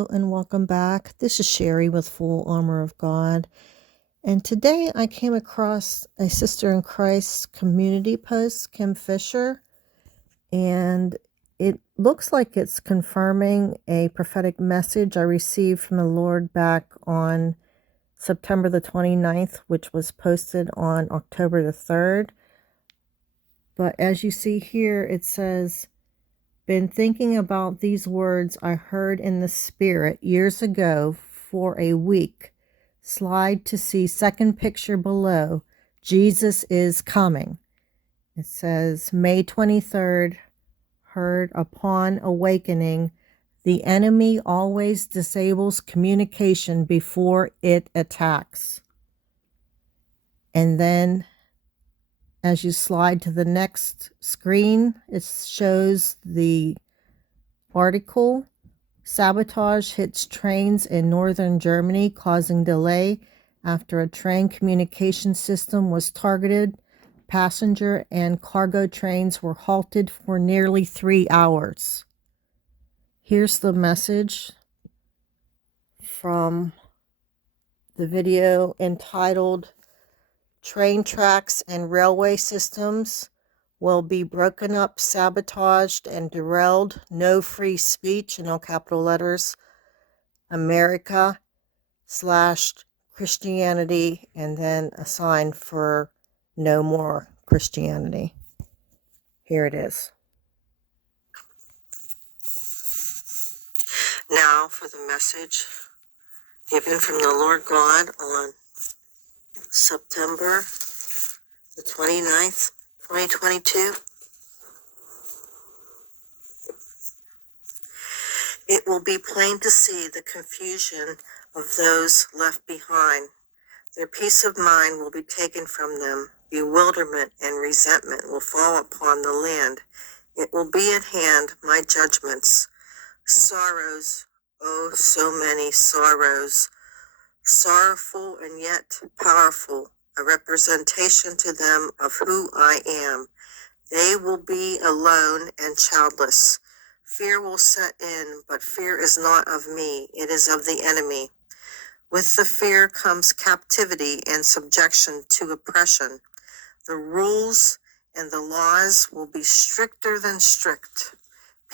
Hello and welcome back. This is Sherry with Full Armor of God. And today I came across a Sister in Christ community post, Kim Fisher, and it looks like it's confirming a prophetic message I received from the Lord back on September the 29th, which was posted on October the 3rd. But as you see here, it says, "Been thinking about these words I heard in the spirit years ago for a week. Slide to see second picture below. Jesus is coming." It says, May 23rd, heard upon awakening, the enemy always disables communication before it attacks. And then as you slide to the next screen, it shows the article, "Sabotage hits trains in northern Germany, causing delay after a train communication system was targeted. Passenger and cargo trains were halted for nearly 3 hours." Here's the message from the video entitled, "Train tracks and railway systems will be broken up, sabotaged, and derailed. No free speech," in all capital letters, America/Christianity, and then a sign for no more Christianity. Here it is. Now for the message given from the Lord God on September the 29th, 2022. "It will be plain to see the confusion of those left behind. Their peace of mind will be taken from them. Bewilderment and resentment will fall upon the land. It will be at hand, my judgments. Sorrows, oh, so many sorrows, sorrowful and yet powerful, a representation to them of who I am. They will be alone and childless. Fear will set in, but fear is not of me, it is of the enemy. With the fear comes captivity and subjection to oppression. The rules and the laws will be stricter than strict.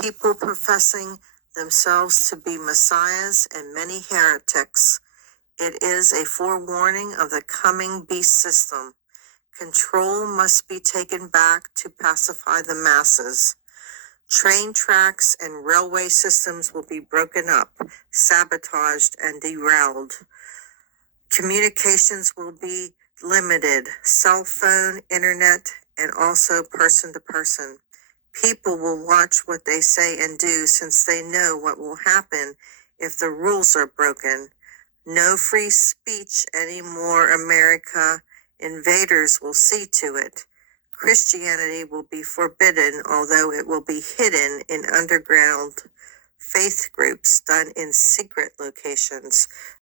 People professing themselves to be messiahs and many heretics. It is a forewarning of the coming beast system. Control must be taken back to pacify the masses. Train tracks and railway systems will be broken up, sabotaged, and derailed. Communications will be limited, cell phone, internet, and also person to person. People will watch what they say and do since they know what will happen if the rules are broken. No free speech anymore, America. Invaders will see to it. Christianity will be forbidden, although it will be hidden in underground faith groups done in secret locations.